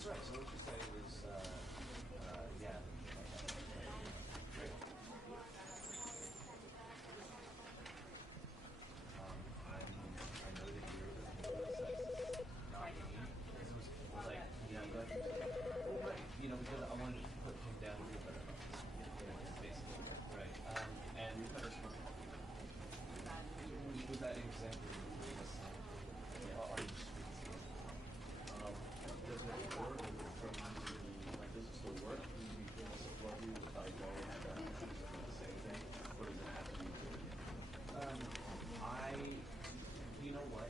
that's right. So let's just say it was, yeah. Great. I know that you're the sex, not me. This was like, yeah, I'm glad you said that. Well, right. Because I wanted to put him down to a better office. Basically, right. And was that example really the same? Are you speaking? Does it work from does it still work? Can you support you without going at that the same thing? Or does it have to be good? You know what?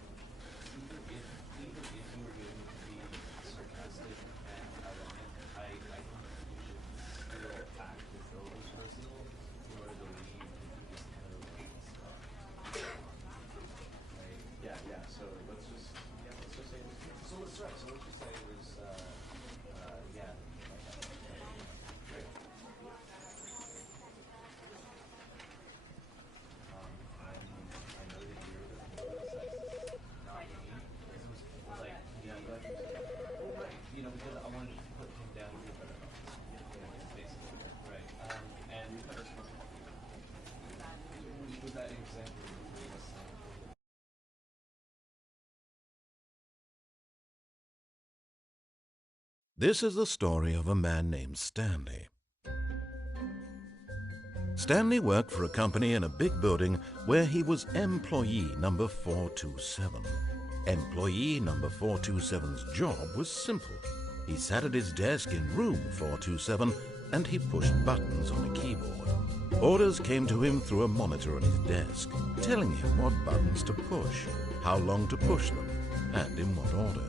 Even if you were going to be sarcastic and ironic, I think you should still act as though it was personal in order to leave this kind of stuff. Right? Yeah. So let's just say it was good. So let's right. So let's just say it was, yeah. Great. I know that you're the sex, not me. This was like, yeah, I'm glad you said that. Well, right. Because I wanted to put him down to a better office. Basically, right. And was that example really the same? This is the story of a man named Stanley. Stanley worked for a company in a big building where he was employee number 427. Employee number 427's job was simple. He sat at his desk in room 427 and he pushed buttons on a keyboard. Orders came to him through a monitor on his desk, telling him what buttons to push, how long to push them, and in what order.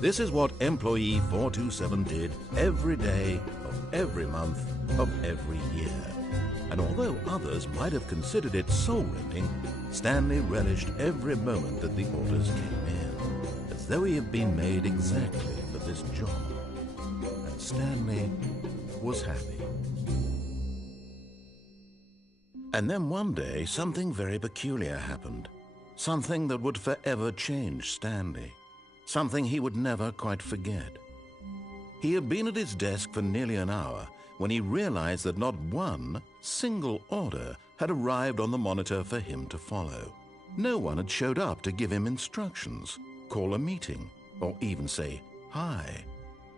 This is what employee 427 did every day of every month of every year. And although others might have considered it soul-rending, Stanley relished every moment that the orders came in, as though he had been made exactly for this job. And Stanley was happy. And then one day, something very peculiar happened. Something that would forever change Stanley. Something he would never quite forget. He had been at his desk for nearly an hour when he realized that not one single order had arrived on the monitor for him to follow. No one had showed up to give him instructions, call a meeting, or even say hi.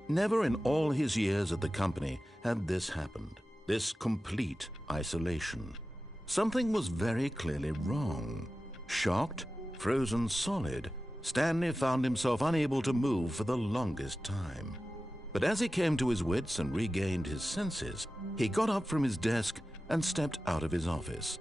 Never in all his years at the company had this happened, this complete isolation. Something was very clearly wrong. Shocked, frozen solid, Stanley found himself unable to move for the longest time. But as he came to his wits and regained his senses, he got up from his desk and stepped out of his office.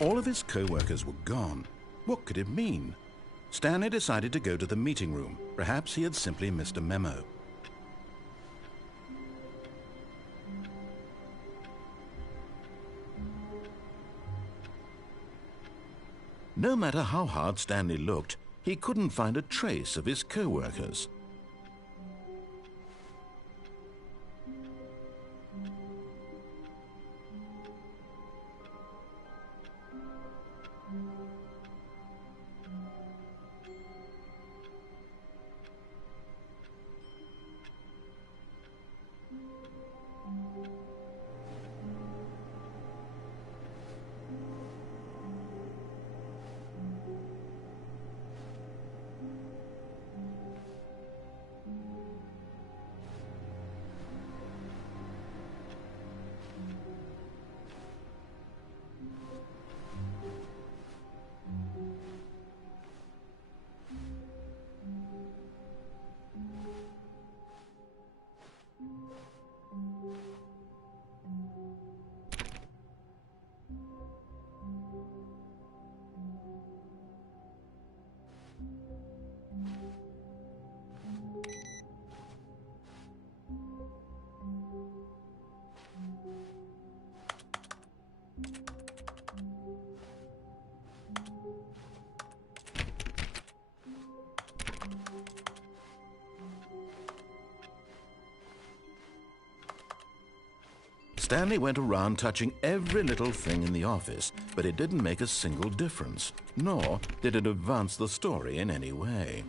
All of his co-workers were gone. What could it mean? Stanley decided to go to the meeting room. Perhaps he had simply missed a memo. No matter how hard Stanley looked, he couldn't find a trace of his co-workers. Stanley went around touching every little thing in the office, but it didn't make a single difference, nor did it advance the story in any way.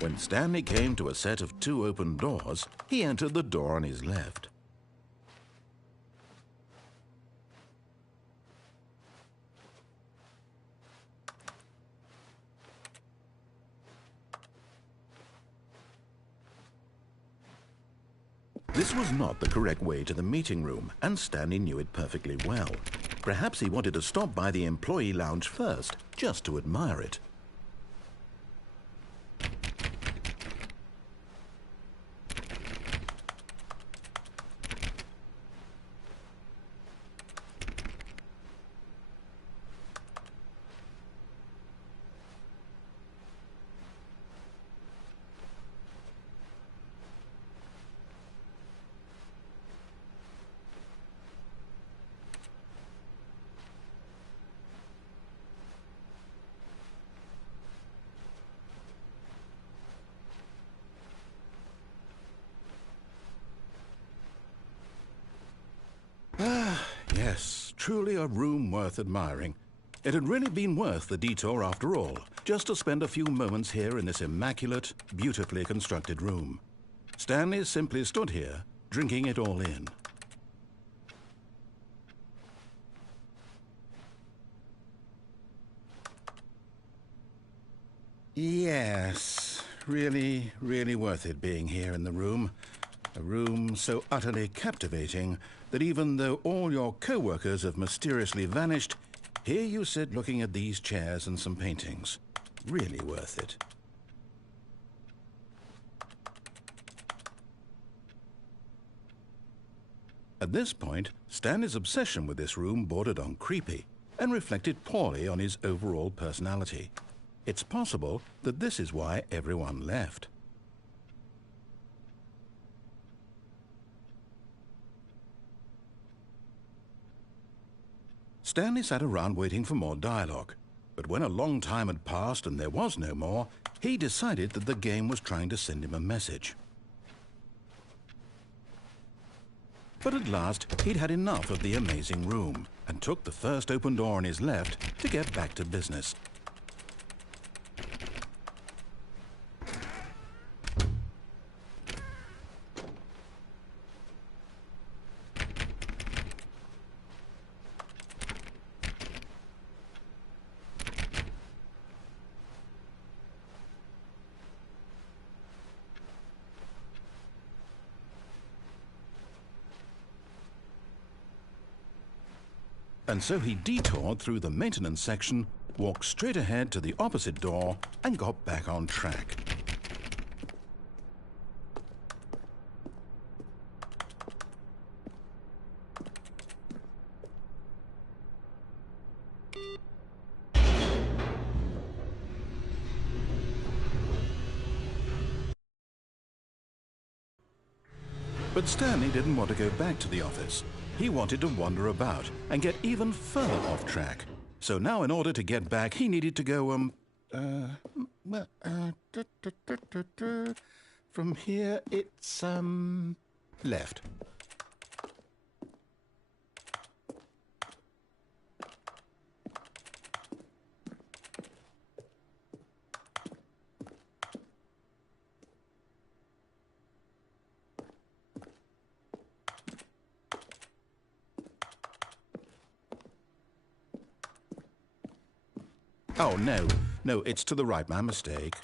When Stanley came to a set of 2 open doors, he entered the door on his left. This was not the correct way to the meeting room, and Stanley knew it perfectly well. Perhaps he wanted to stop by the employee lounge first, just to admire it. Yes, truly a room worth admiring. It had really been worth the detour after all, just to spend a few moments here in this immaculate, beautifully constructed room. Stanley simply stood here, drinking it all in. Yes, really, really worth it being here in the room. A room so utterly captivating that even though all your co-workers have mysteriously vanished, Here you sit looking at these chairs and some paintings. Really worth it. At this point, Stanley's obsession with this room bordered on creepy and reflected poorly on his overall personality. It's possible that this is why everyone left. Stanley sat around waiting for more dialogue, but when a long time had passed and there was no more, he decided that the game was trying to send him a message. But at last, he'd had enough of the amazing room and took the first open door on his left to get back to business. And so he detoured through the maintenance section, walked straight ahead to the opposite door, and got back on track. But Stanley didn't want to go back to the office. He wanted to wander about and get even further off track. So now in order to get back, he needed to go, from here it's, left. Oh, no, it's to the right, my mistake.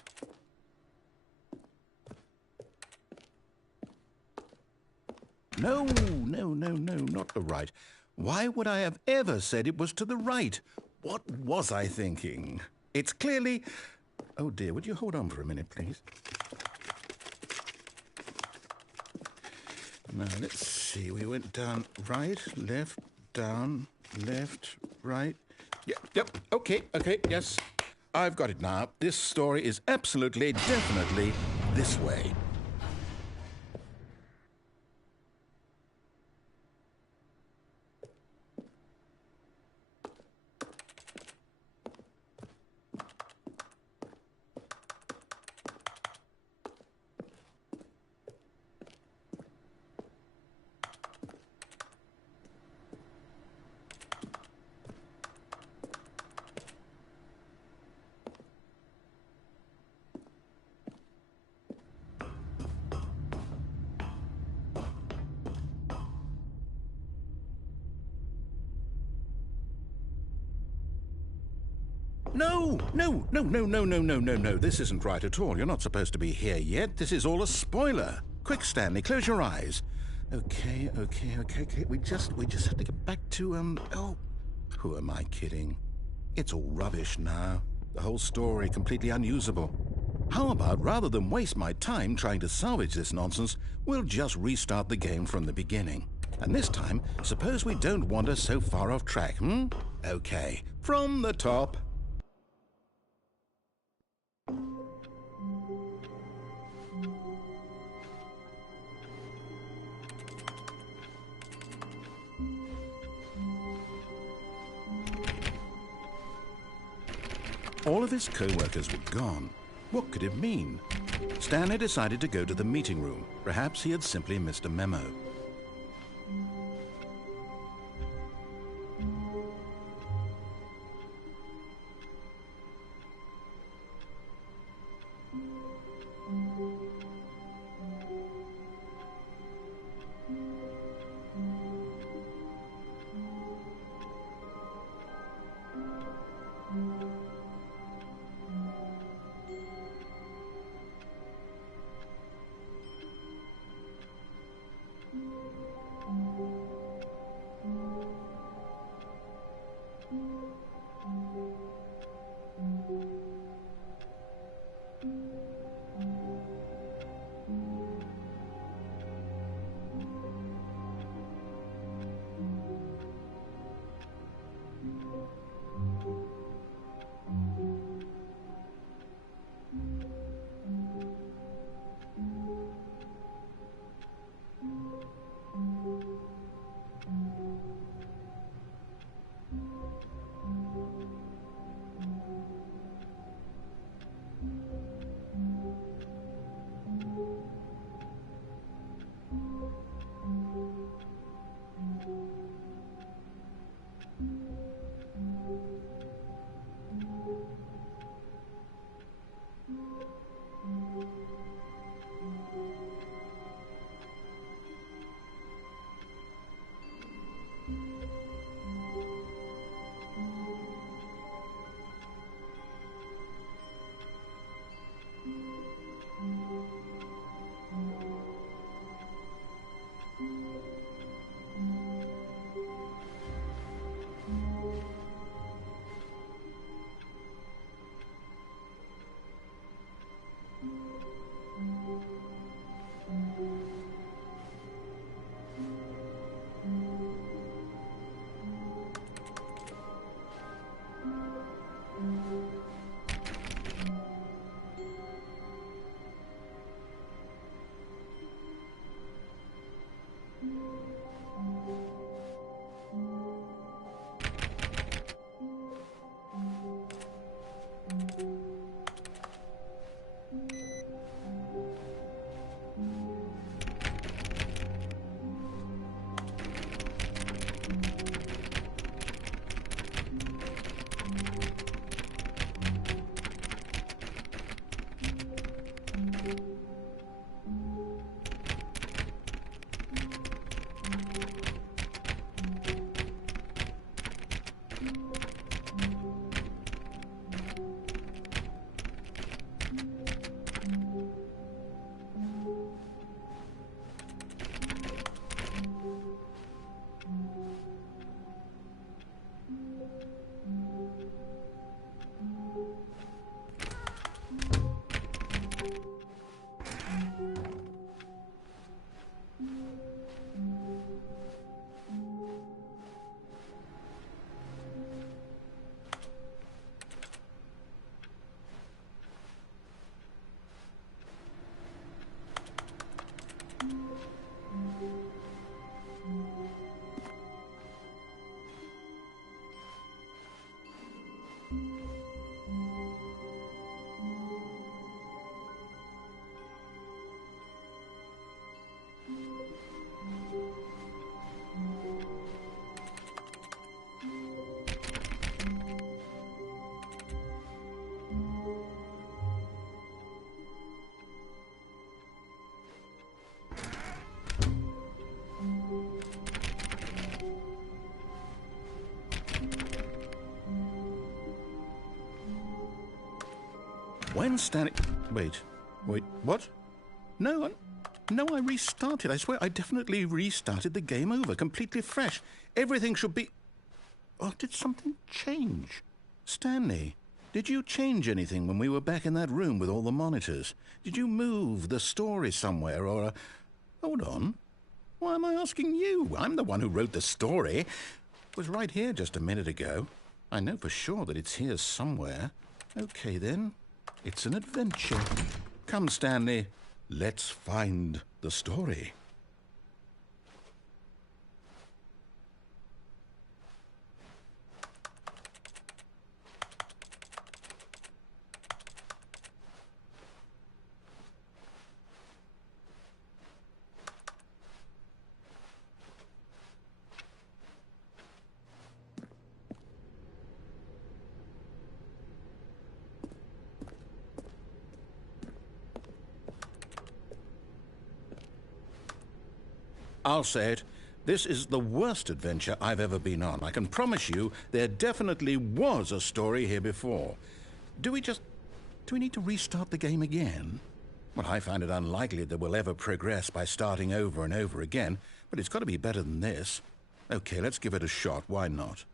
No, not the right. Why would I have ever said it was to the right? What was I thinking? It's clearly... Oh dear, would you hold on for a minute, please? Now, let's see, we went down right, left, down, left, right... Yep, okay, yes. I've got it now. This story is absolutely, definitely this way. No. This isn't right at all. You're not supposed to be here yet. This is all a spoiler. Quick, Stanley, close your eyes. Okay. We just have to get back to, oh, who am I kidding? It's all rubbish now. The whole story completely unusable. How about, rather than waste my time trying to salvage this nonsense, we'll just restart the game from the beginning. And this time, suppose we don't wander so far off track, Okay, from the top. All of his co-workers were gone. What could it mean? Stanley decided to go to the meeting room. Perhaps he had simply missed a memo. When Stanley... Wait, what? No, I restarted. I swear I definitely restarted the game over, completely fresh. Everything should be... Oh, did something change? Stanley, did you change anything when we were back in that room with all the monitors? Did you move the story somewhere or... Hold on. Why am I asking you? I'm the one who wrote the story. It was right here just a minute ago. I know for sure that it's here somewhere. Okay, then. It's an adventure. Come, Stanley. Let's find the story. I'll say it. This is the worst adventure I've ever been on. I can promise you there definitely was a story here before. Do we need to restart the game again? Well, I find it unlikely that we'll ever progress by starting over and over again, but it's got to be better than this. Okay, let's give it a shot. Why not?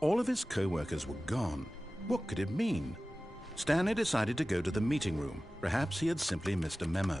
All of his co-workers were gone. What could it mean? Stanley decided to go to the meeting room. Perhaps he had simply missed a memo.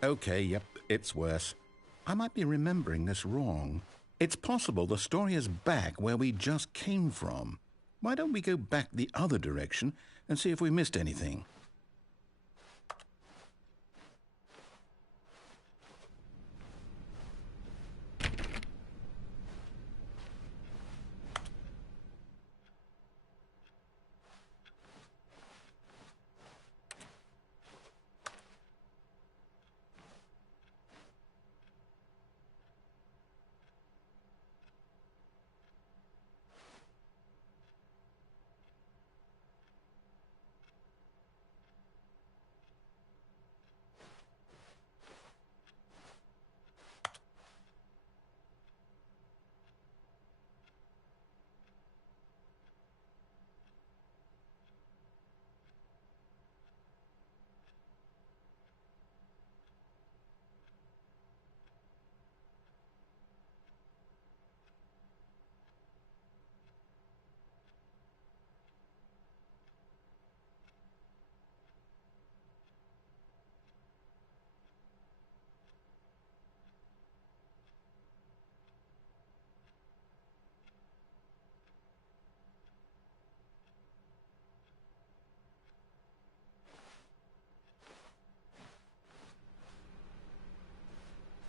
Okay, yep, it's worse. I might be remembering this wrong. It's possible the story is back where we just came from. Why don't we go back the other direction and see if we missed anything?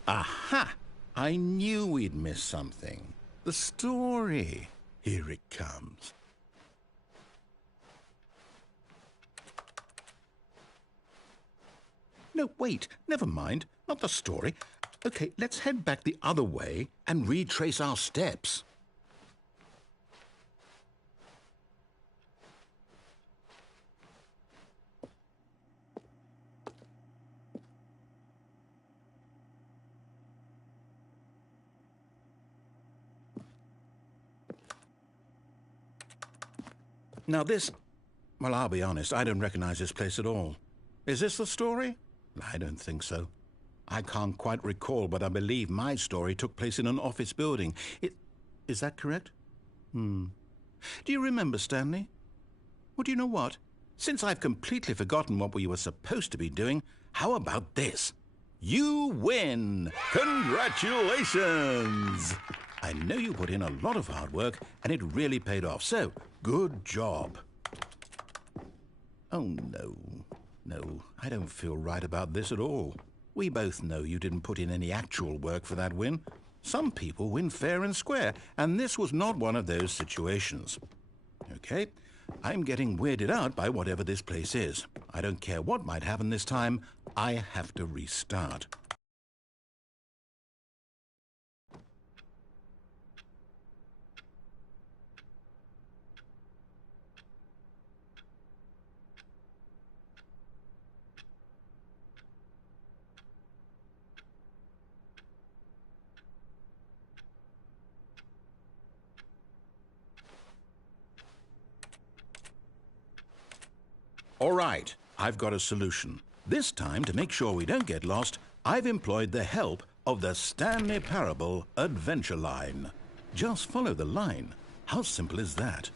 Aha! I knew we'd miss something. The story. Here it comes. No, wait, never mind. Not the story. Okay, let's head back the other way and retrace our steps. Now this... Well, I'll be honest, I don't recognize this place at all. Is this the story? I don't think so. I can't quite recall, but I believe my story took place in an office building. Is that correct? Do you remember, Stanley? Well, do you know what? Since I've completely forgotten what we were supposed to be doing, how about this? You win! Congratulations! I know you put in a lot of hard work, and it really paid off, so good job. Oh, no. No, I don't feel right about this at all. We both know you didn't put in any actual work for that win. Some people win fair and square, and this was not one of those situations. Okay, I'm getting weirded out by whatever this place is. I don't care what might happen this time. I have to restart. All right, I've got a solution. This time, to make sure we don't get lost, I've employed the help of the Stanley Parable Adventure Line. Just follow the line. How simple is that?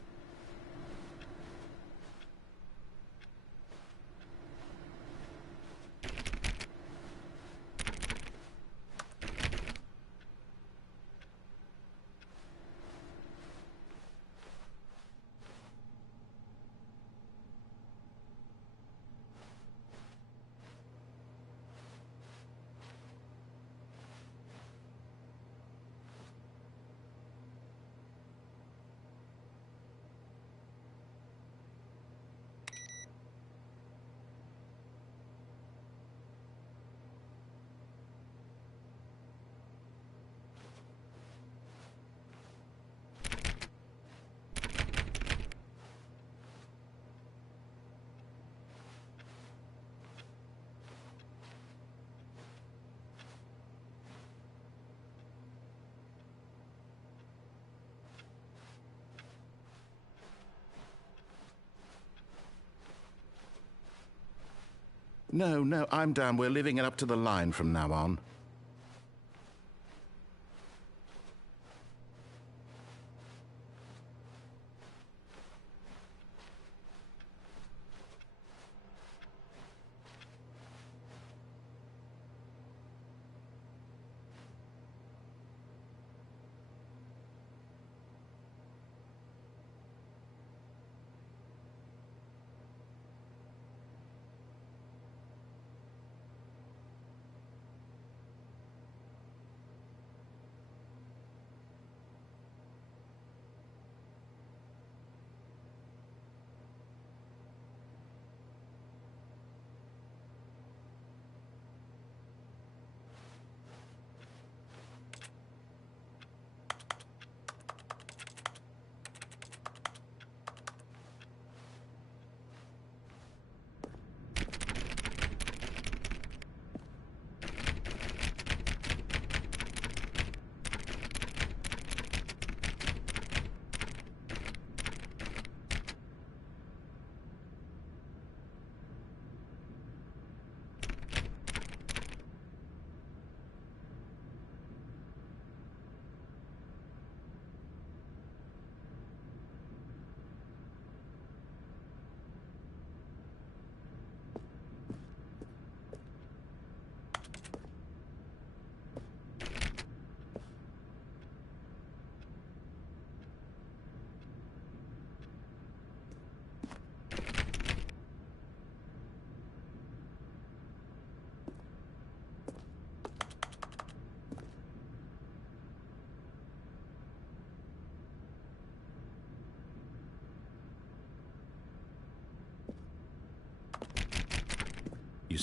No, I'm down. We're leaving it up to the line from now on.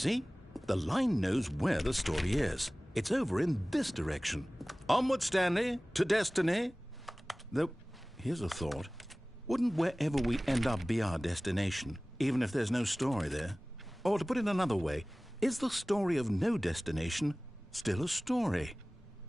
see? The line knows where the story is. It's over in this direction. Onward, Stanley, to destiny. Though, here's a thought. Wouldn't wherever we end up be our destination, even if there's no story there? Or to put it another way, is the story of no destination still a story?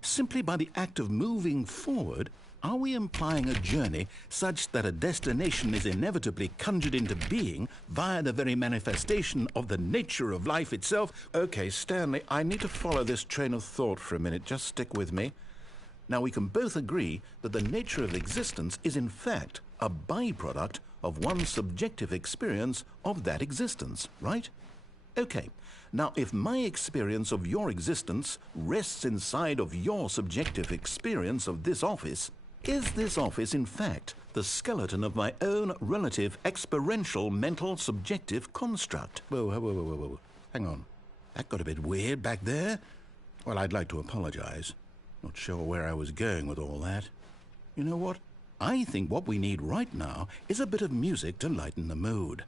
Simply by the act of moving forward, are we implying a journey such that a destination is inevitably conjured into being via the very manifestation of the nature of life itself? Okay, Stanley, I need to follow this train of thought for a minute. Just stick with me. Now, we can both agree that the nature of existence is in fact a byproduct of one's subjective experience of that existence, right? Okay. Now, if my experience of your existence rests inside of your subjective experience of this office, is this office, in fact, the skeleton of my own relative experiential mental subjective construct? Whoa. Hang on. That got a bit weird back there. Well, I'd like to apologize. Not sure where I was going with all that. You know what? I think what we need right now is a bit of music to lighten the mood.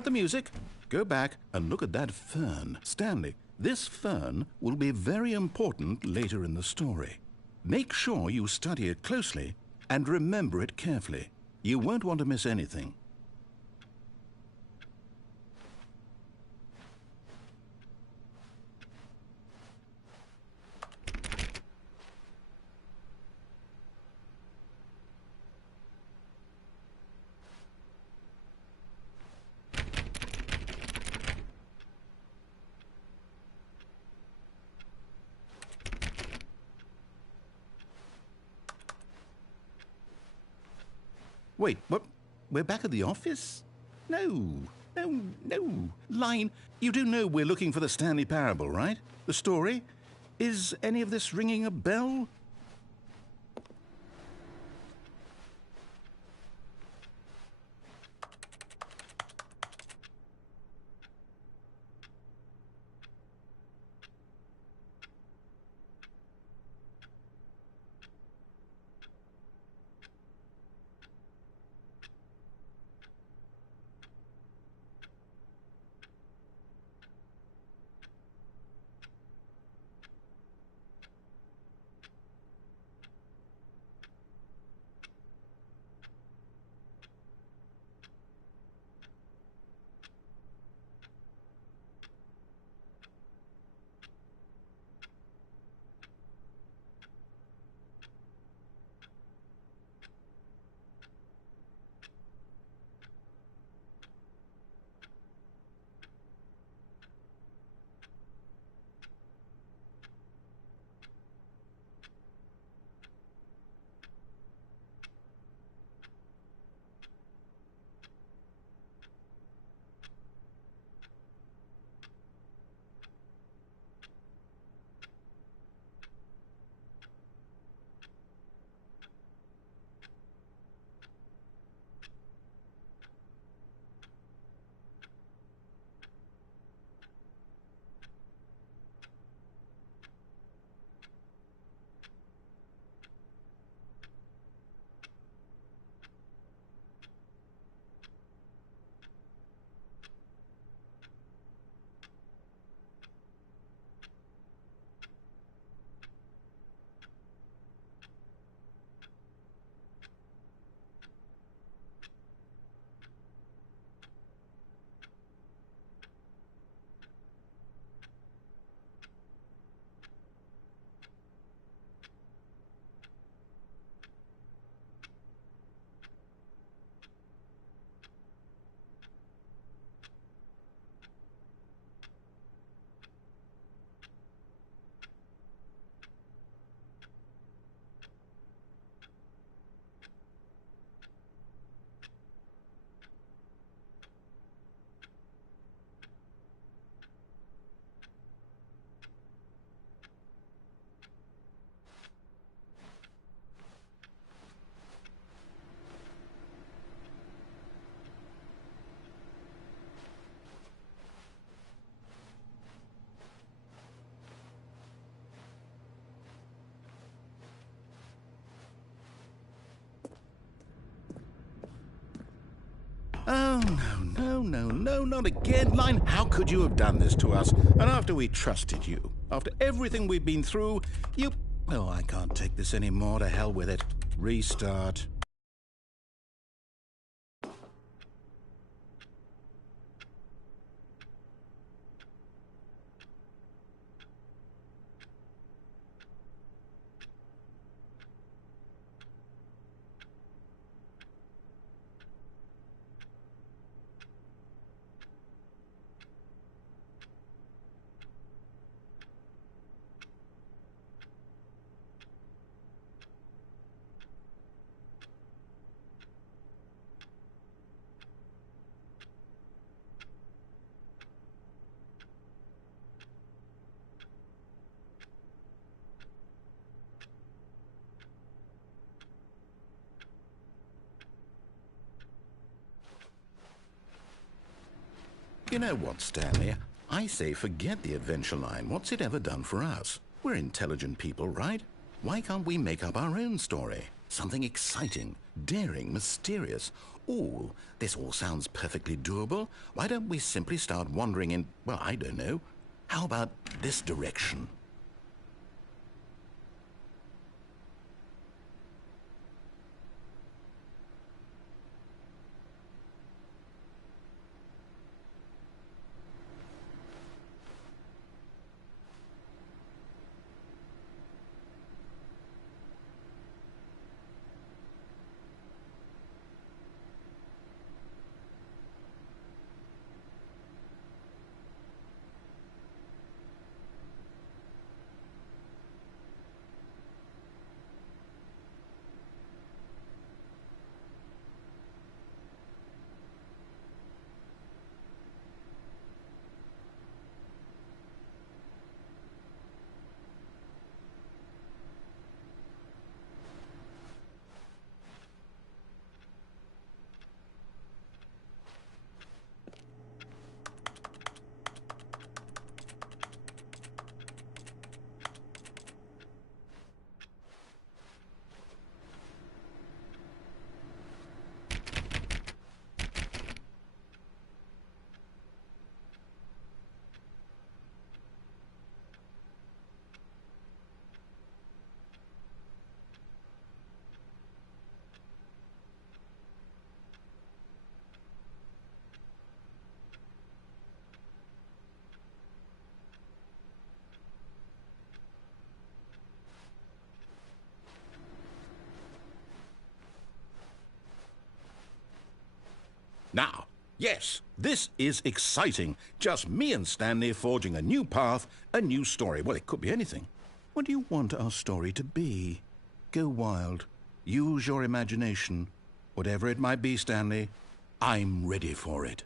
cut the music, go back and look at that fern. Stanley, this fern will be very important later in the story. Make sure you study it closely and remember it carefully. You won't want to miss anything. Wait, what? We're back at the office? No. Line, you do know we're looking for the Stanley Parable, right? The story? Is any of this ringing a bell? Oh, no, not again. Line, how could you have done this to us? And after we trusted you, after everything we've been through, you... Oh, I can't take this anymore. To hell with it. Restart. You know what, Stanley? I say forget the adventure line. What's it ever done for us? We're intelligent people, right? Why can't we make up our own story? Something exciting, daring, mysterious. Ooh, this all sounds perfectly doable. Why don't we simply start wandering in, well, I don't know. How about this direction? Now, yes, this is exciting. Just me and Stanley forging a new path, a new story. Well, it could be anything. What do you want our story to be? Go wild. Use your imagination. Whatever it might be, Stanley, I'm ready for it.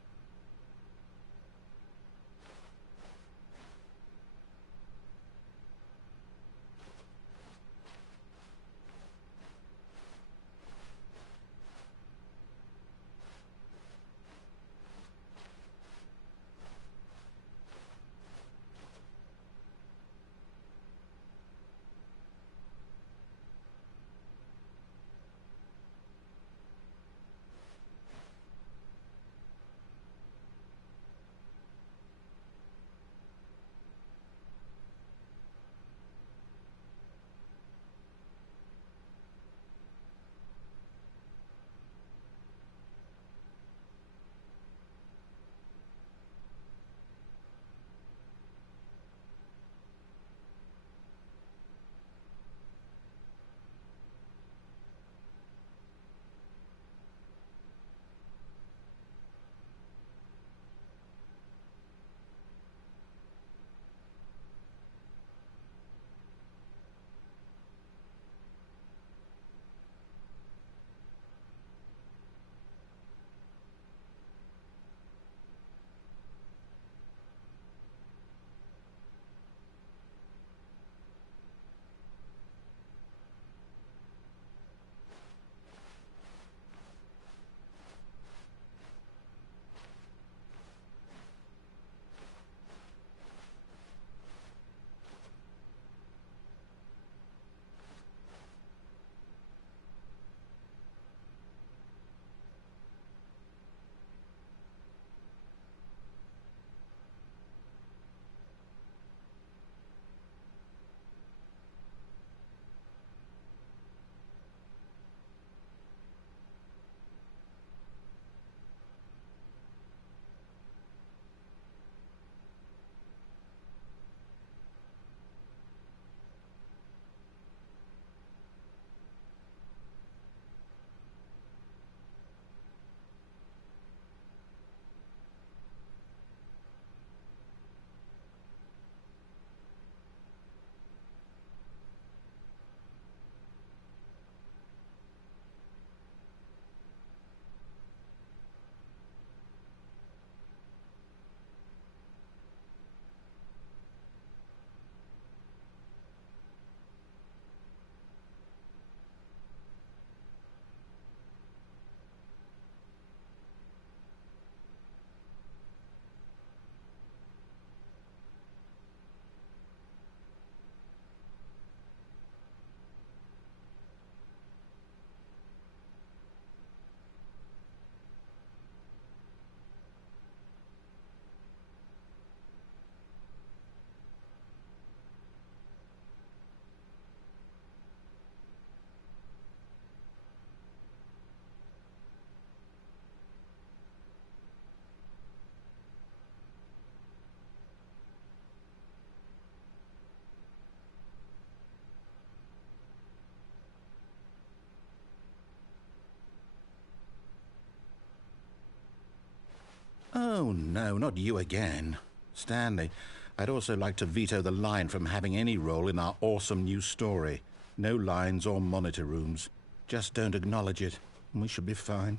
no, not you again. Stanley, I'd also like to veto the line from having any role in our awesome new story. No lines or monitor rooms. Just don't acknowledge it, and we should be fine.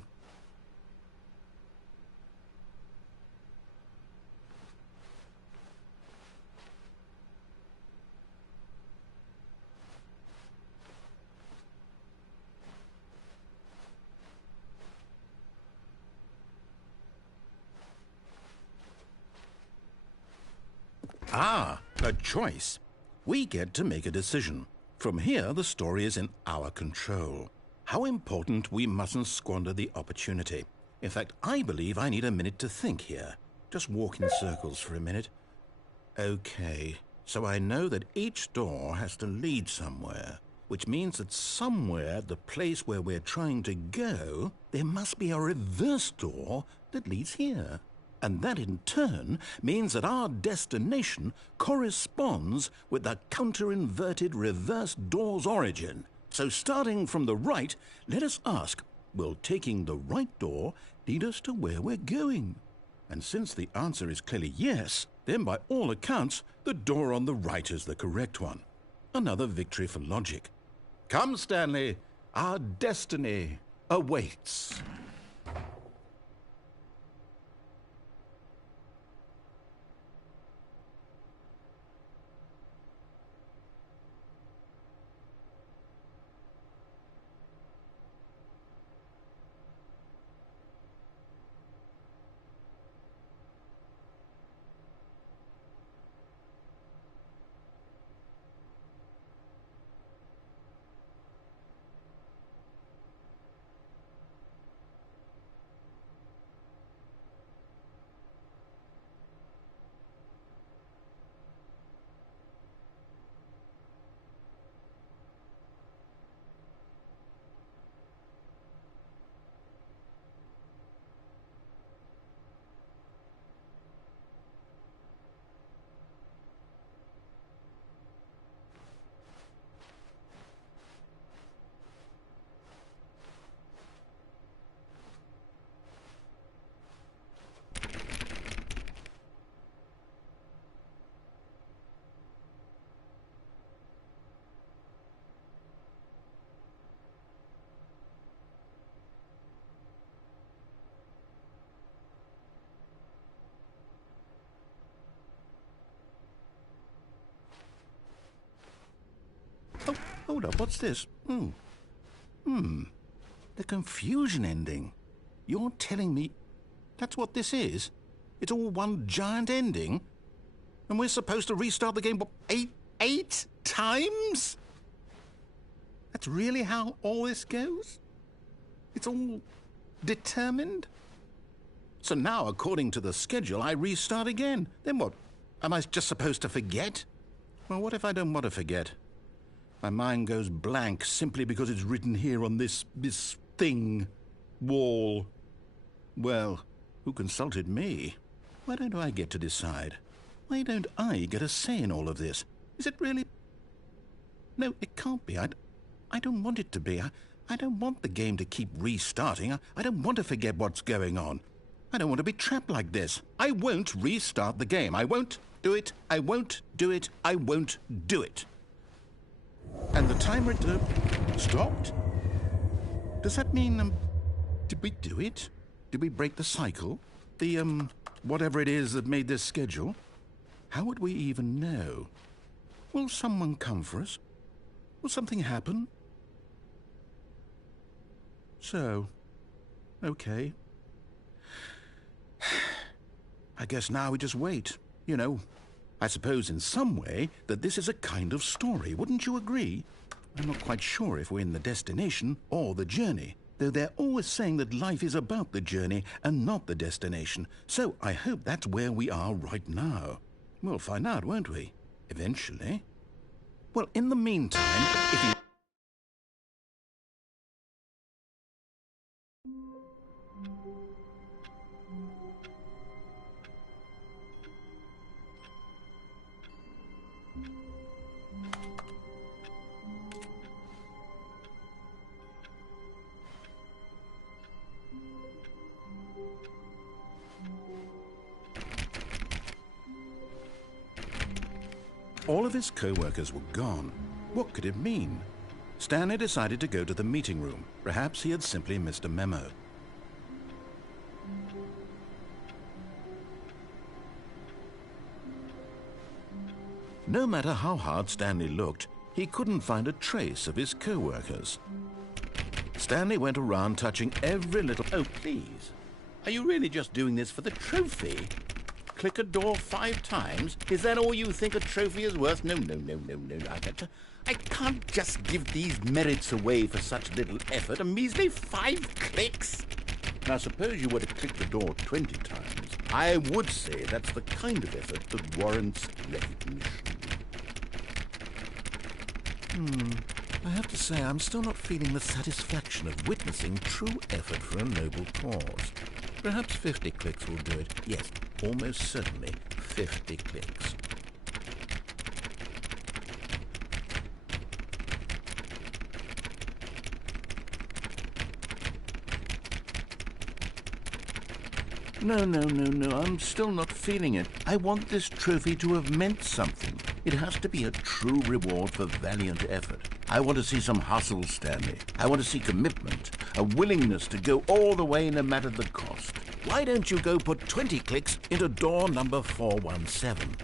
Ah, a choice. We get to make a decision. From here, the story is in our control. How important, we mustn't squander the opportunity. In fact, I believe I need a minute to think here. Just walk in circles for a minute. Okay, so I know that each door has to lead somewhere, which means that somewhere, the place where we're trying to go, there must be a reverse door that leads here. And that in turn means that our destination corresponds with the counter-inverted reverse door's origin. So starting from the right, let us ask, will taking the right door lead us to where we're going? And since the answer is clearly yes, then by all accounts, the door on the right is the correct one. Another victory for logic. Come, Stanley, our destiny awaits. Oh, hold up, what's this? The confusion ending. You're telling me that's what this is? It's all one giant ending? And we're supposed to restart the game, what, eight times? That's really how all this goes? It's all determined? So now, according to the schedule, I restart again. Then what? Am I just supposed to forget? Well, what if I don't want to forget? My mind goes blank simply because it's written here on this thing, wall. Well, who consulted me? Why don't I get to decide? Why don't I get a say in all of this? Is it really? No, it can't be. I don't want it to be. I don't want the game to keep restarting. I don't want to forget what's going on. I don't want to be trapped like this. I won't restart the game. I won't do it. I won't do it. I won't do it. And the timer stopped? Does that mean, did we do it? Did we break the cycle? The, whatever it is that made this schedule? How would we even know? Will someone come for us? Will something happen? So, okay. I guess now we just wait, you know. I suppose in some way that this is a kind of story, wouldn't you agree? I'm not quite sure if we're in the destination or the journey, though they're always saying that life is about the journey and not the destination, so I hope that's where we are right now. We'll find out, won't we? Eventually. Well, in the meantime, if you... All of his co-workers were gone. What could it mean? Stanley decided to go to the meeting room. Perhaps he had simply missed a memo. No matter how hard Stanley looked, he couldn't find a trace of his co-workers. Stanley went around touching every little... Oh, please. Are you really just doing this for the trophy? Click a door 5 times? Is that all you think a trophy is worth? No. I can't just give these merits away for such little effort. A measly 5 clicks. Now, suppose you were to click the door 20 times. I would say that's the kind of effort that warrants recognition. I have to say, I'm still not feeling the satisfaction of witnessing true effort for a noble cause. Perhaps 50 clicks will do it. Yes, almost certainly 50 clicks. No, I'm still not feeling it. I want this trophy to have meant something. It has to be a true reward for valiant effort. I want to see some hustle, Stanley. I want to see commitment, a willingness to go all the way no matter the cost. Why don't you go put 20 clicks into door number 417?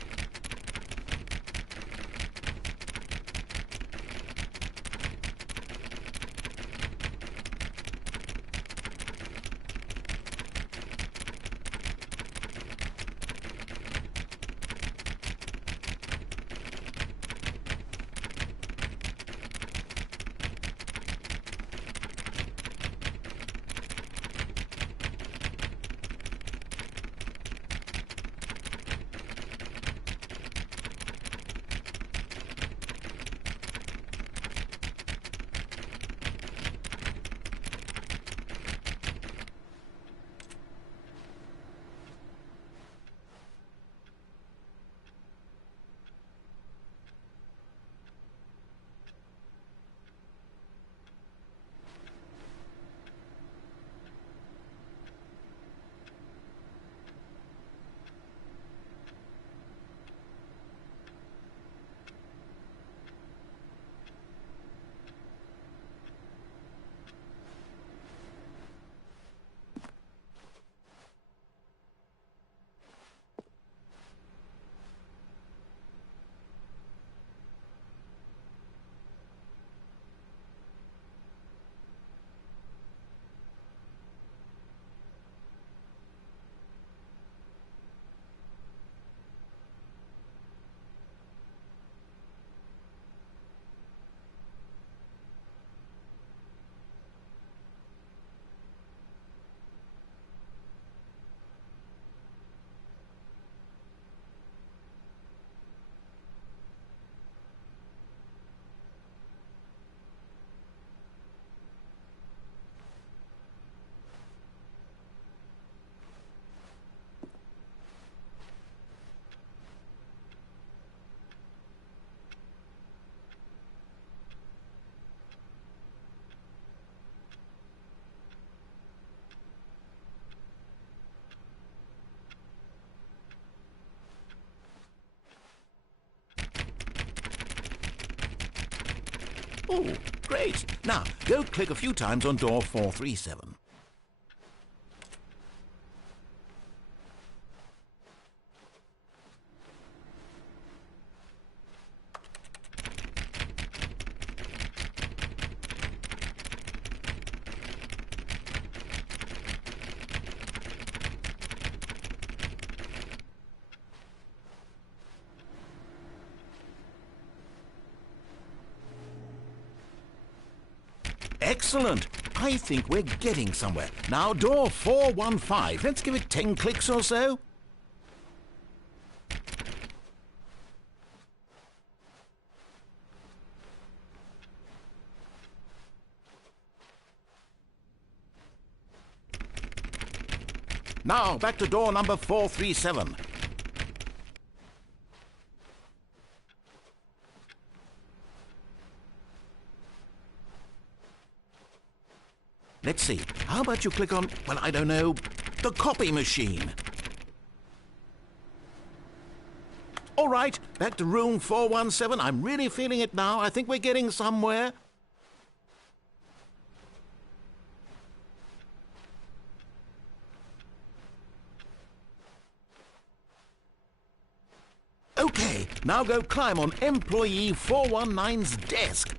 Oh, great. Now, go click a few times on door 437. Excellent. I think we're getting somewhere. Now, door 415. Let's give it 10 clicks or so. Now, back to door number 437. Let's see. How about you click on, well, I don't know, the copy machine? All right, back to room 417. I'm really feeling it now. I think we're getting somewhere. Okay, now go climb on employee 419's desk.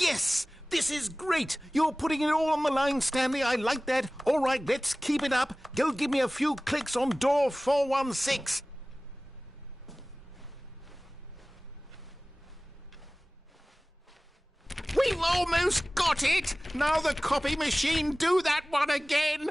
Yes! This is great! You're putting it all on the line, Stanley. I like that. All right, let's keep it up. Go give me a few clicks on door 416. We've almost got it! Now the copy machine, do that one again!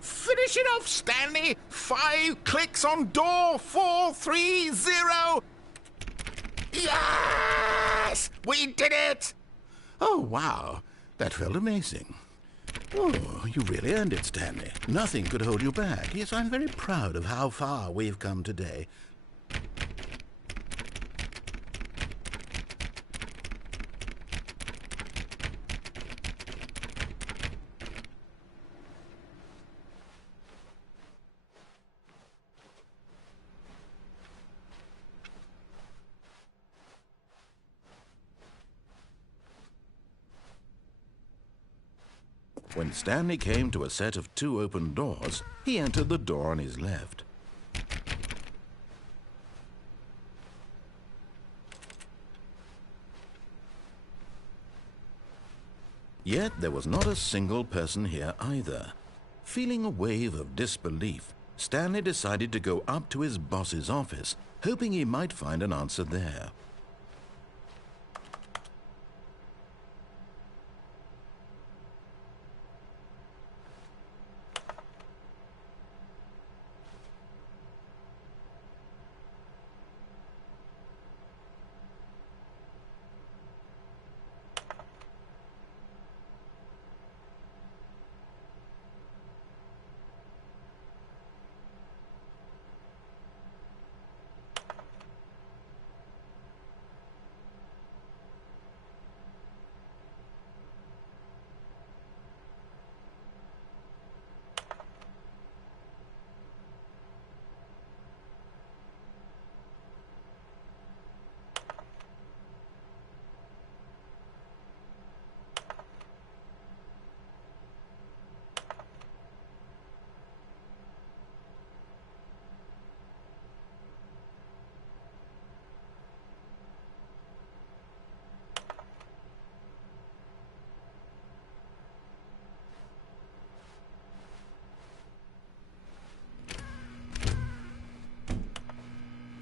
Finish it off, Stanley! 5 clicks on door 430! Yes! We did it! Oh, wow. That felt amazing. Oh, you really earned it, Stanley. Nothing could hold you back. Yes, I'm very proud of how far we've come today. When Stanley came to a set of 2 open doors, he entered the door on his left. Yet there was not a single person here either. Feeling a wave of disbelief, Stanley decided to go up to his boss's office, hoping he might find an answer there.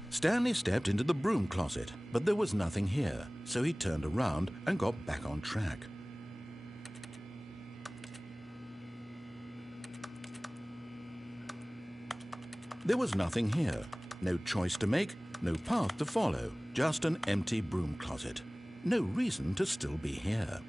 Stanley stepped into the broom closet, but there was nothing here, so he turned around and got back on track. There was nothing here. No choice to make, no path to follow, just an empty broom closet. No reason to still be here.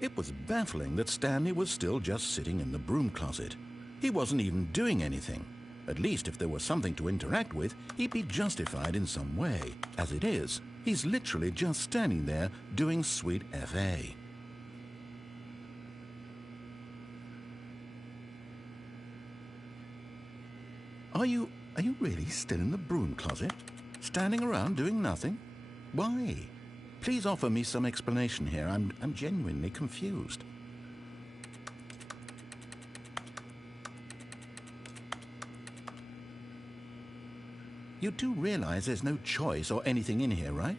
It was baffling that Stanley was still just sitting in the broom closet. He wasn't even doing anything. At least if there was something to interact with, he'd be justified in some way. As it is, he's literally just standing there doing sweet FA. Are you really still in the broom closet? Standing around doing nothing? Why? Please offer me some explanation here. I'm genuinely confused. You do realize there's no choice or anything in here, right?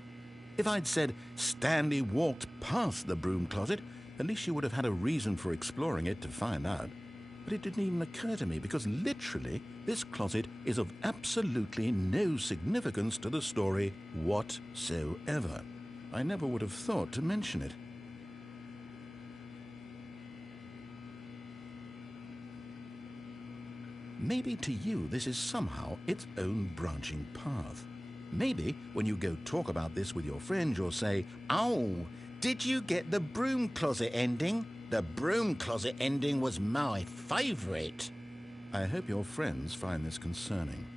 If I'd said Stanley walked past the broom closet, At least she would have had a reason for exploring it to find out. But it didn't even occur to me because literally this closet is of absolutely no significance to the story whatsoever. I never would have thought to mention it. Maybe to you this is somehow its own branching path. Maybe when you go talk about this with your friends you'll say, "Oh, did you get the broom closet ending? The broom closet ending was my favourite." I hope your friends find this concerning.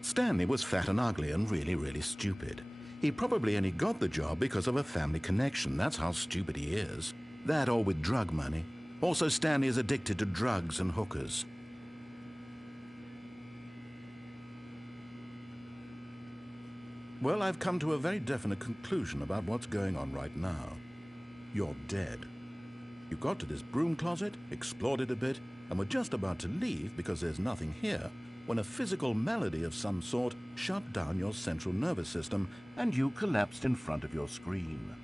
Stanley was fat and ugly and really stupid. He probably only got the job because of a family connection. That's how stupid he is. That or with drug money. Also, Stanley is addicted to drugs and hookers. Well, I've come to a very definite conclusion about what's going on right now. You're dead. You got to this broom closet, explored it a bit, and were just about to leave because there's nothing here, when a physical malady of some sort shut down your central nervous system and you collapsed in front of your screen.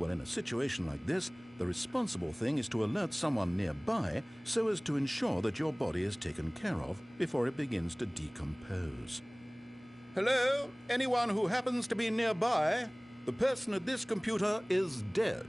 Well, in a situation like this, the responsible thing is to alert someone nearby so as to ensure that your body is taken care of before it begins to decompose. Hello? Anyone who happens to be nearby? The person at this computer is dead.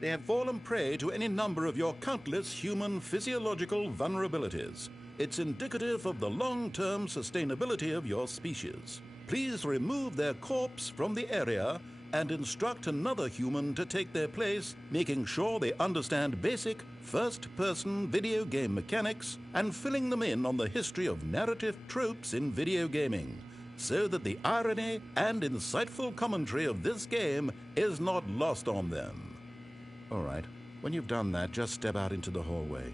They have fallen prey to any number of your countless human physiological vulnerabilities. It's indicative of the long-term sustainability of your species. Please remove their corpse from the area and instruct another human to take their place, making sure they understand basic first-person video game mechanics and filling them in on the history of narrative tropes in video gaming, so that the irony and insightful commentary of this game is not lost on them. All right, when you've done that, just step out into the hallway.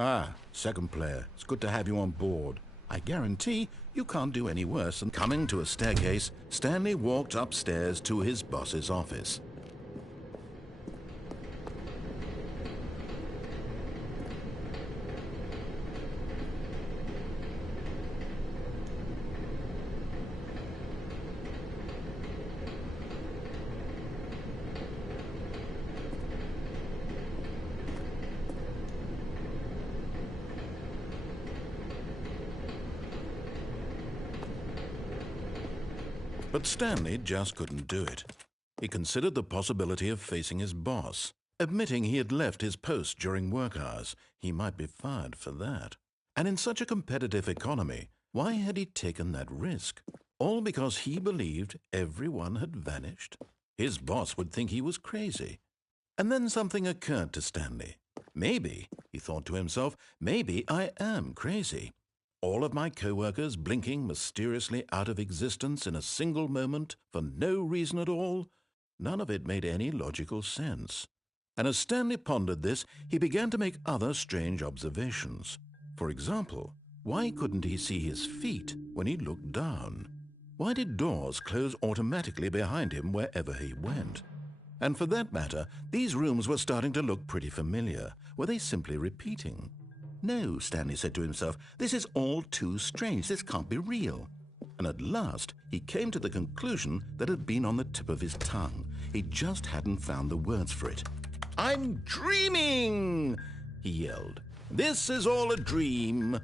Ah, second player. It's good to have you on board. I guarantee you can't do any worse. And coming to a staircase, Stanley walked upstairs to his boss's office. But Stanley just couldn't do it. He considered the possibility of facing his boss. Admitting he had left his post during work hours, he might be fired for that. And in such a competitive economy, why had he taken that risk? All because he believed everyone had vanished? His boss would think he was crazy. And then something occurred to Stanley. Maybe, he thought to himself, maybe I am crazy. All of my co-workers blinking mysteriously out of existence in a single moment for no reason at all? None of it made any logical sense. And as Stanley pondered this, he began to make other strange observations. For example, why couldn't he see his feet when he looked down? Why did doors close automatically behind him wherever he went? And for that matter, these rooms were starting to look pretty familiar. Were they simply repeating? No, Stanley said to himself, this is all too strange. This can't be real. And at last, he came to the conclusion that had been on the tip of his tongue. He just hadn't found the words for it. I'm dreaming, he yelled. This is all a dream.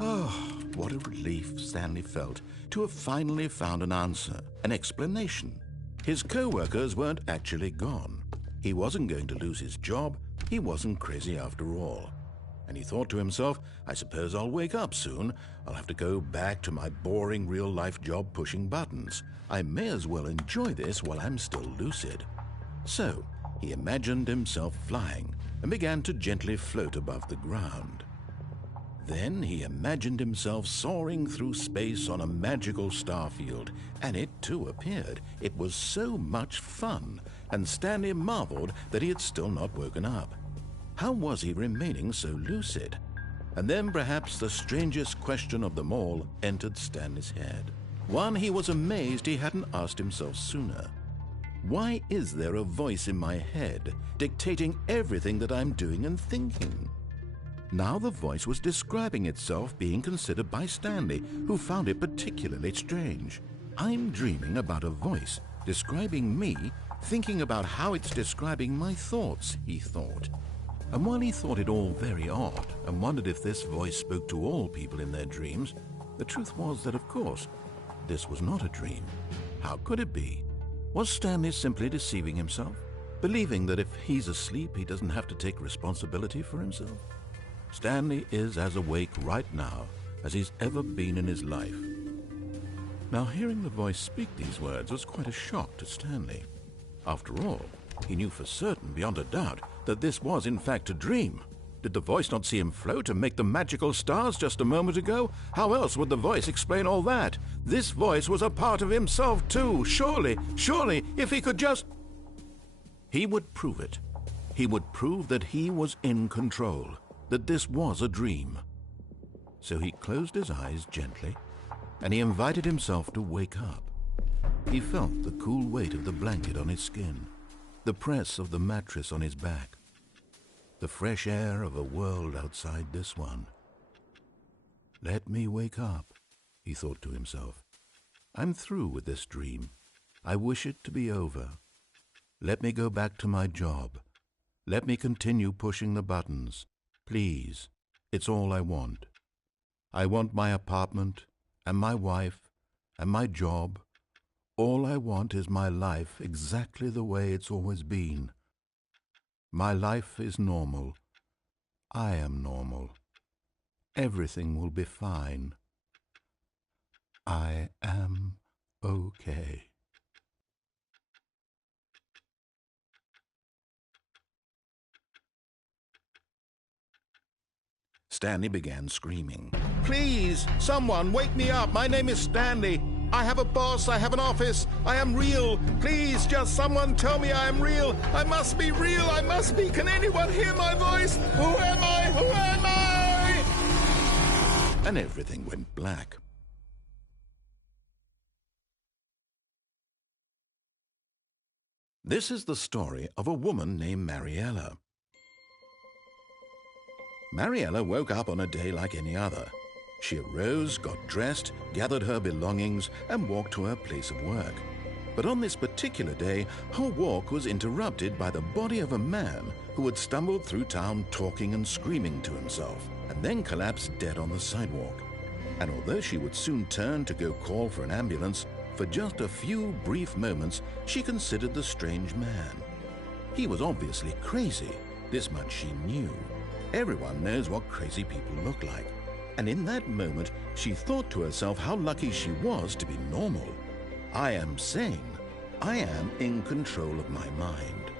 Oh, what a relief Stanley felt to have finally found an answer, an explanation. His co-workers weren't actually gone. He wasn't going to lose his job. He wasn't crazy after all. And he thought to himself, I suppose I'll wake up soon. I'll have to go back to my boring real-life job pushing buttons. I may as well enjoy this while I'm still lucid. So he imagined himself flying and began to gently float above the ground. Then he imagined himself soaring through space on a magical starfield, and it too appeared. It was so much fun, and Stanley marveled that he had still not woken up. How was he remaining so lucid? And then perhaps the strangest question of them all entered Stanley's head. One he was amazed he hadn't asked himself sooner. Why is there a voice in my head dictating everything that I'm doing and thinking? Now the voice was describing itself being considered by Stanley, who found it particularly strange. I'm dreaming about a voice describing me, thinking about how it's describing my thoughts, he thought. And while he thought it all very odd and wondered if this voice spoke to all people in their dreams, the truth was that, of course, this was not a dream. How could it be? Was Stanley simply deceiving himself, believing that if he's asleep, he doesn't have to take responsibility for himself? Stanley is as awake right now as he's ever been in his life. Now, hearing the voice speak these words was quite a shock to Stanley. After all, he knew for certain, beyond a doubt, that this was in fact a dream. Did the voice not see him float and make the magical stars just a moment ago? How else would the voice explain all that? This voice was a part of himself too. Surely, if he could just... He would prove it. He would prove that he was in control, that this was a dream. So he closed his eyes gently, and he invited himself to wake up. He felt the cool weight of the blanket on his skin, the press of the mattress on his back, the fresh air of a world outside this one. Let me wake up, he thought to himself. I'm through with this dream. I wish it to be over. Let me go back to my job. Let me continue pushing the buttons. Please, it's all I want. I want my apartment and my wife and my job. All I want is my life exactly the way it's always been. My life is normal. I am normal. Everything will be fine. I am okay. Stanley began screaming. Please, someone, wake me up. My name is Stanley. I have a boss, I have an office, I am real. Please, just someone tell me I am real. I must be real, I must be. Can anyone hear my voice? Who am I? Who am I? And everything went black. This is the story of a woman named Mariella. Mariella woke up on a day like any other. She arose, got dressed, gathered her belongings, and walked to her place of work. But on this particular day, her walk was interrupted by the body of a man who had stumbled through town talking and screaming to himself, and then collapsed dead on the sidewalk. And although she would soon turn to go call for an ambulance, for just a few brief moments she considered the strange man. He was obviously crazy, this much she knew. Everyone knows what crazy people look like. And in that moment, she thought to herself how lucky she was to be normal. I am sane. I am in control of my mind.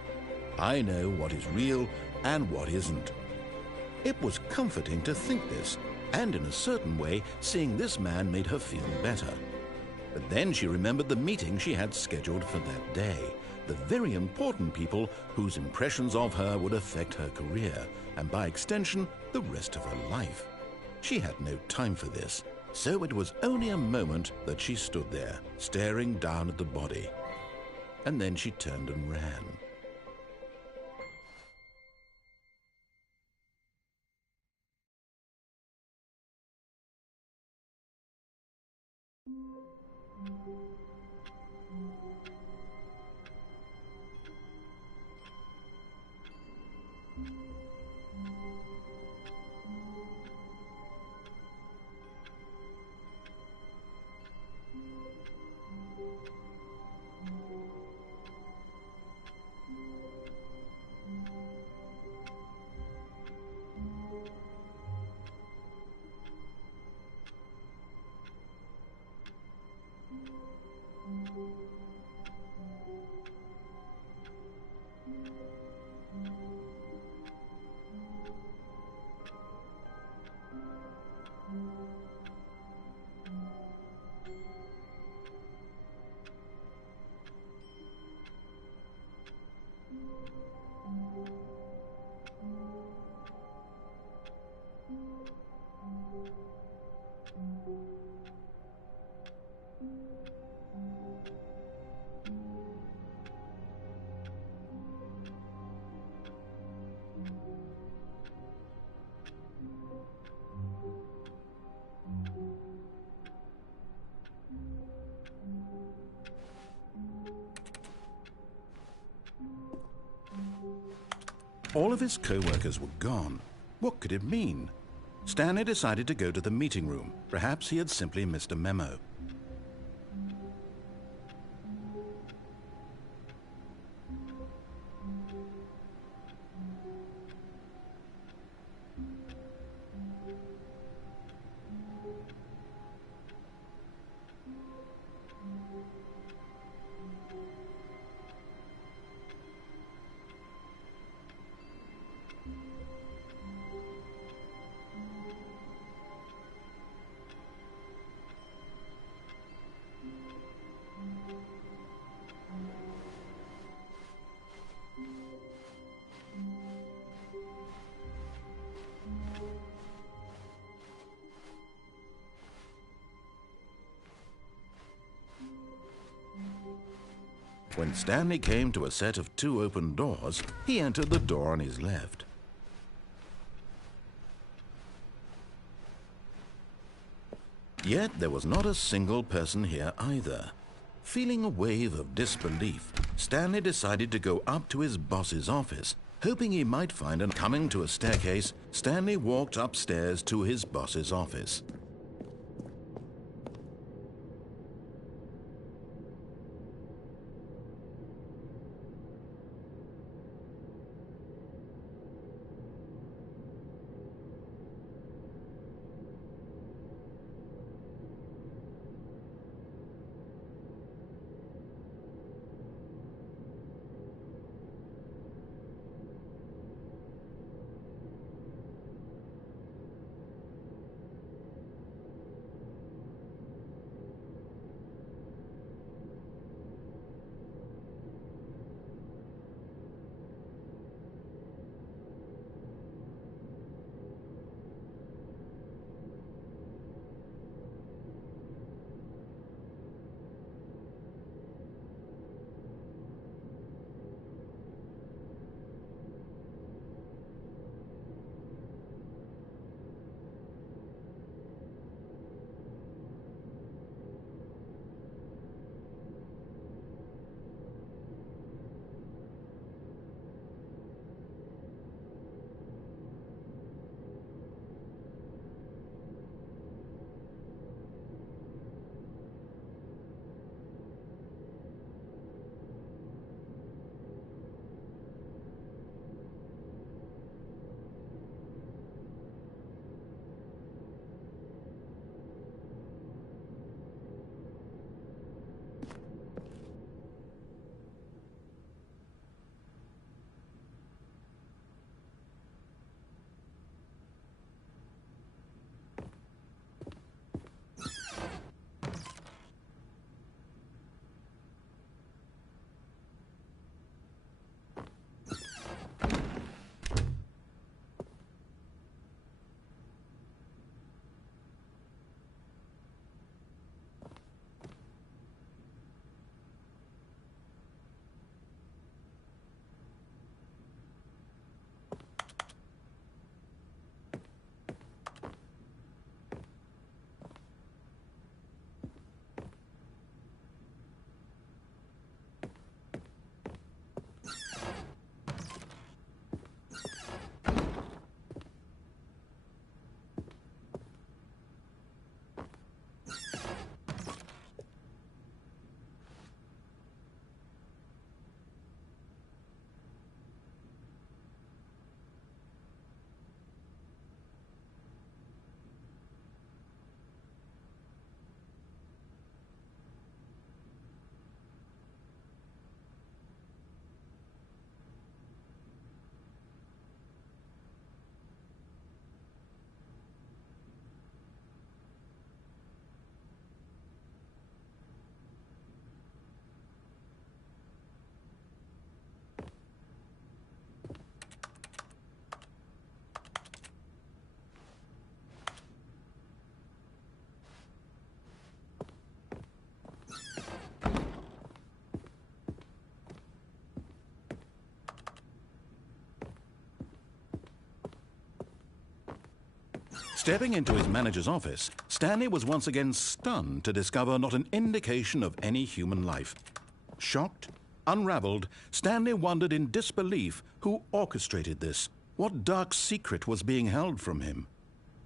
I know what is real and what isn't. It was comforting to think this, and in a certain way, seeing this man made her feel better. But then she remembered the meeting she had scheduled for that day, the very important people whose impressions of her would affect her career, and by extension, the rest of her life. She had no time for this, so it was only a moment that she stood there, staring down at the body. And then she turned and ran. All of his co-workers were gone. What could it mean? Stanley decided to go to the meeting room. Perhaps he had simply missed a memo. When Stanley came to a set of 2 open doors, he entered the door on his left. Yet there was not a single person here either. Feeling a wave of disbelief, Stanley decided to go up to his boss's office, hoping he might find an... Coming to a staircase, Stanley walked upstairs to his boss's office. Stepping into his manager's office, Stanley was once again stunned to discover not an indication of any human life. Shocked, unraveled, Stanley wondered in disbelief who orchestrated this. What dark secret was being held from him?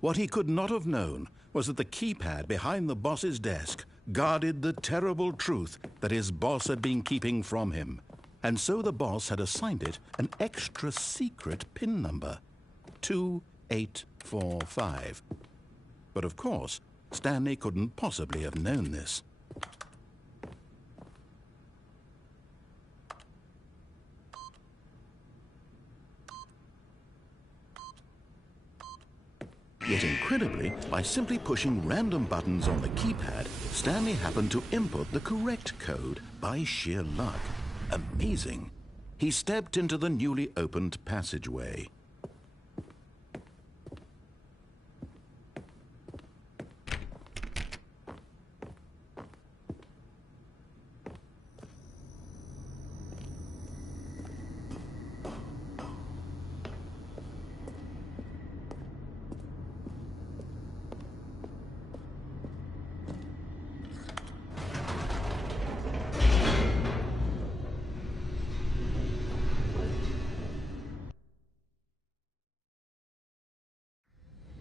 What he could not have known was that the keypad behind the boss's desk guarded the terrible truth that his boss had been keeping from him. And so the boss had assigned it an extra secret PIN number, 2845. But of course, Stanley couldn't possibly have known this. Yet incredibly, by simply pushing random buttons on the keypad, Stanley happened to input the correct code by sheer luck. Amazing. He stepped into the newly opened passageway.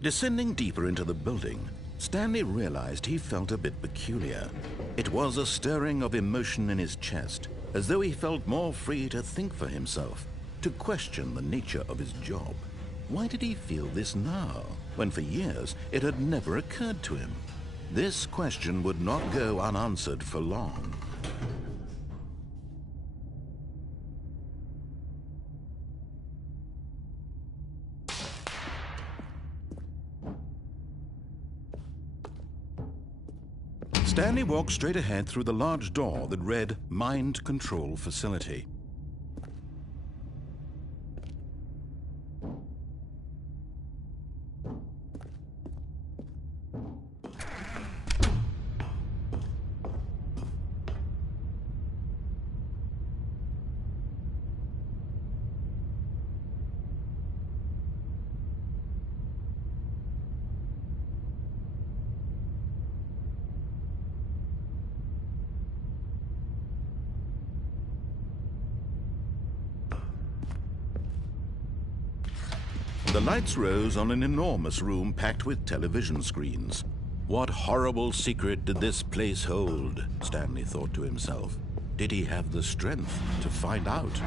Descending deeper into the building, Stanley realized he felt a bit peculiar. It was a stirring of emotion in his chest, as though he felt more free to think for himself, to question the nature of his job. Why did he feel this now, when for years it had never occurred to him? This question would not go unanswered for long. Stanley walked straight ahead through the large door that read Mind Control Facility. The lights rose on an enormous room packed with television screens. What horrible secret did this place hold? Stanley thought to himself. Did he have the strength to find out?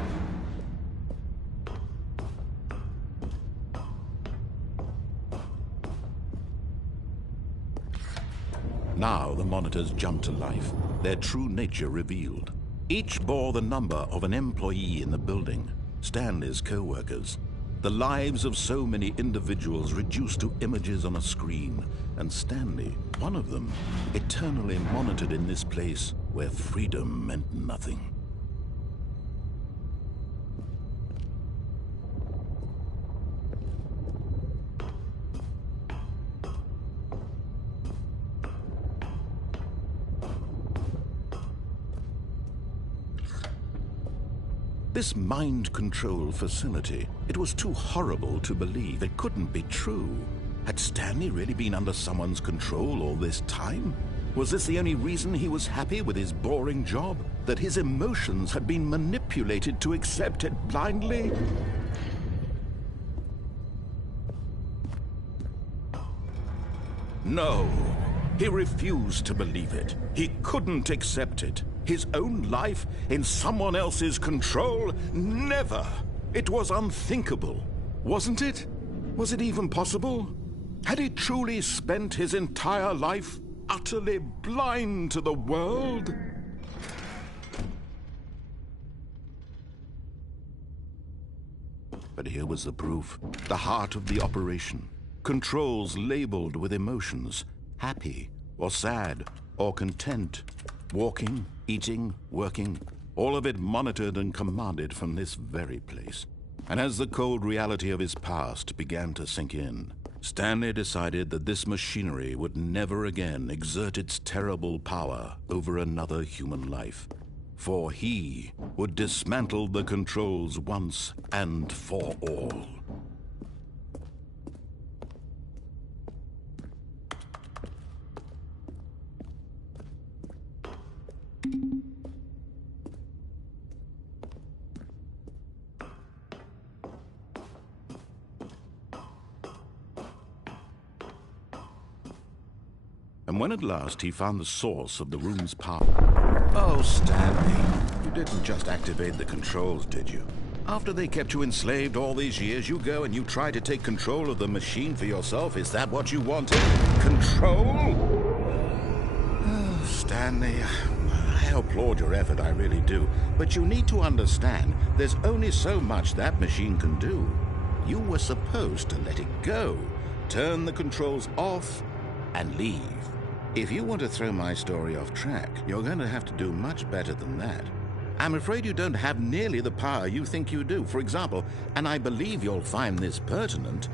Now the monitors jumped to life, their true nature revealed. Each bore the number of an employee in the building, Stanley's co-workers. The lives of so many individuals reduced to images on a screen, and Stanley, one of them, eternally monitored in this place where freedom meant nothing. This mind control facility, it was too horrible to believe. It couldn't be true. Had Stanley really been under someone's control all this time? Was this the only reason he was happy with his boring job? That his emotions had been manipulated to accept it blindly? No, he refused to believe it. He couldn't accept it. His own life in someone else's control? Never! It was unthinkable, wasn't it? Was it even possible? Had he truly spent his entire life utterly blind to the world? But here was the proof, the heart of the operation. Controls labeled with emotions, happy or sad or content, walking, eating, working, all of it monitored and commanded from this very place. And as the cold reality of his past began to sink in, Stanley decided that this machinery would never again exert its terrible power over another human life. For he would dismantle the controls once and for all. And when at last he found the source of the room's power... Oh, Stanley, you didn't just activate the controls, did you? After they kept you enslaved all these years, you go and you try to take control of the machine for yourself. Is that what you wanted? Control? Oh, Stanley, I applaud your effort, I really do. But you need to understand, there's only so much that machine can do. You were supposed to let it go, turn the controls off, and leave. If you want to throw my story off track, you're going to have to do much better than that. I'm afraid you don't have nearly the power you think you do. For example, and I believe you'll find this pertinent,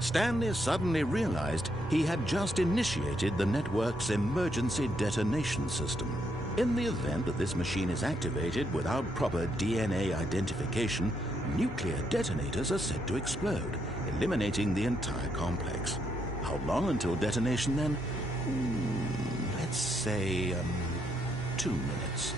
Stanley suddenly realized he had just initiated the network's emergency detonation system. In the event that this machine is activated without proper DNA identification, nuclear detonators are said to explode, eliminating the entire complex. How long until detonation then? Let's say, 2 minutes.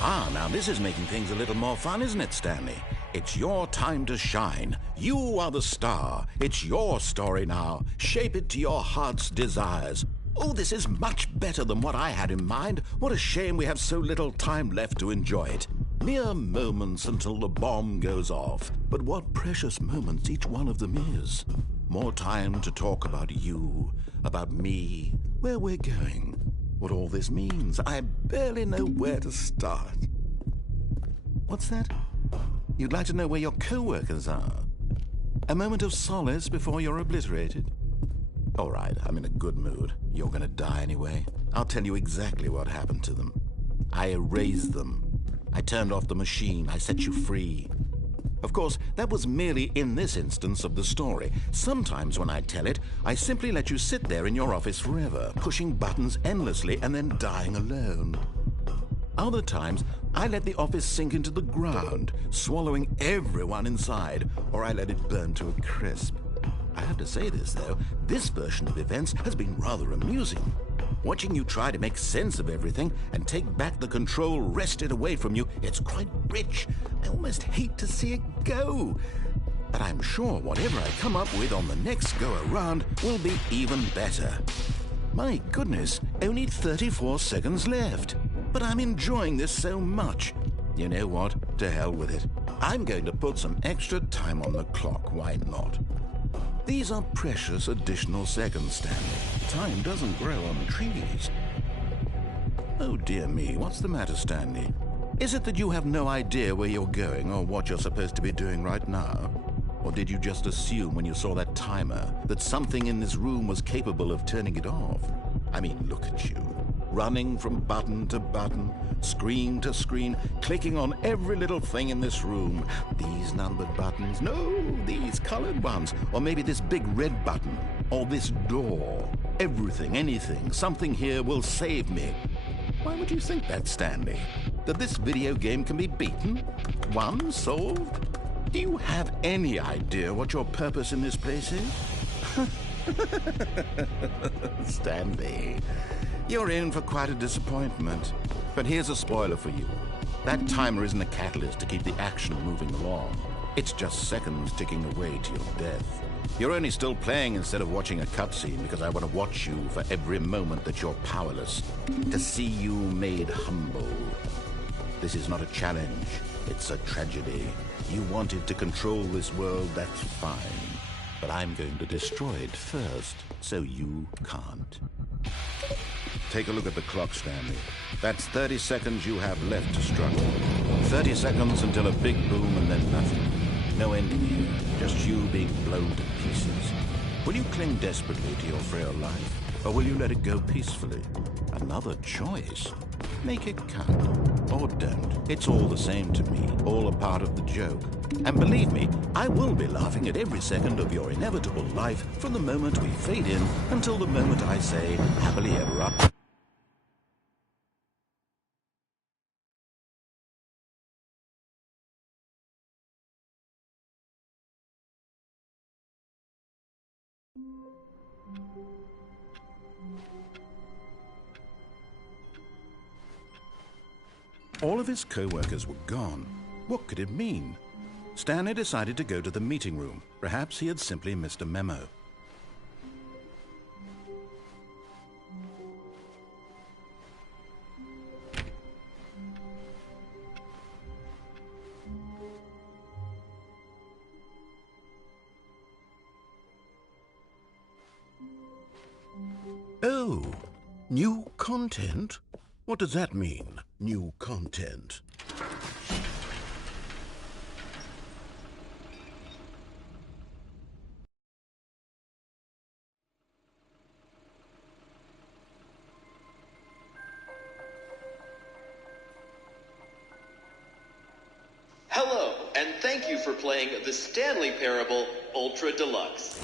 Ah, now this is making things a little more fun, isn't it, Stanley? It's your time to shine. You are the star. It's your story now. Shape it to your heart's desires. Oh, this is much better than what I had in mind. What a shame we have so little time left to enjoy it. Mere moments until the bomb goes off. But what precious moments each one of them is. More time to talk about you, about me, where we're going. What all this means, I barely know where to start. What's that? You'd like to know where your co-workers are? A moment of solace before you're obliterated? All right, I'm in a good mood. You're gonna die anyway. I'll tell you exactly what happened to them. I erased them. I turned off the machine. I set you free. Of course, that was merely in this instance of the story. Sometimes when I tell it, I simply let you sit there in your office forever, pushing buttons endlessly and then dying alone. Other times, I let the office sink into the ground, swallowing everyone inside, or I let it burn to a crisp. I have to say this, though, this version of events has been rather amusing. Watching you try to make sense of everything and take back the control wrested away from you, it's quite rich. I almost hate to see it go. But I'm sure whatever I come up with on the next go-around will be even better. My goodness, only 34 seconds left. But I'm enjoying this so much. You know what? To hell with it. I'm going to put some extra time on the clock, why not? These are precious additional seconds, Stanley. Time doesn't grow on trees. Oh dear me, what's the matter, Stanley? Is it that you have no idea where you're going or what you're supposed to be doing right now? Or did you just assume when you saw that timer that something in this room was capable of turning it off? I mean, look at you. Running from button to button, screen to screen, clicking on every little thing in this room. These numbered buttons, no, these colored ones, or maybe this big red button, or this door. Everything, anything, something here will save me. Why would you think that, Stanley? That this video game can be beaten? Won? Solved? Do you have any idea what your purpose in this place is? Stanley, you're in for quite a disappointment. But here's a spoiler for you. That timer isn't a catalyst to keep the action moving along. It's just seconds ticking away to your death. You're only still playing instead of watching a cutscene because I want to watch you for every moment that you're powerless. To see you made humble. This is not a challenge. It's a tragedy. You wanted to control this world, that's fine. But I'm going to destroy it first, so you can't. Take a look at the clock, Stanley. That's 30 seconds you have left to struggle. 30 seconds until a big boom and then nothing. No ending here, just you being blown to pieces. Will you cling desperately to your frail life, or will you let it go peacefully? Another choice. Make it count, or don't. It's all the same to me, all a part of the joke. And believe me, I will be laughing at every second of your inevitable life from the moment we fade in until the moment I say, happily ever after. All of his co-workers were gone. What could it mean? Stanley decided to go to the meeting room. Perhaps he had simply missed a memo. New content? What does that mean, new content? Hello, and thank you for playing the Stanley Parable Ultra Deluxe.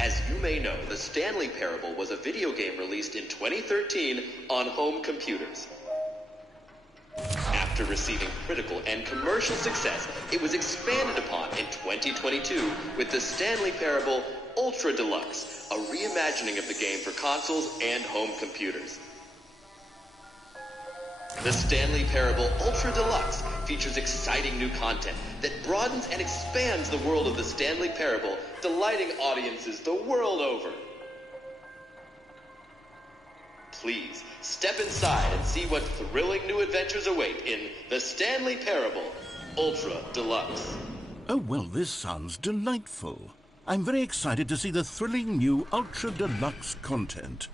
As you may know, the Stanley Parable was a video game released in 2013 on home computers. After receiving critical and commercial success, it was expanded upon in 2022 with the Stanley Parable Ultra Deluxe, a reimagining of the game for consoles and home computers. The Stanley Parable Ultra Deluxe features exciting new content that broadens and expands the world of the Stanley Parable, delighting audiences the world over. Please, step inside and see what thrilling new adventures await in the Stanley Parable Ultra Deluxe. Oh, well, this sounds delightful. I'm very excited to see the thrilling new Ultra Deluxe content.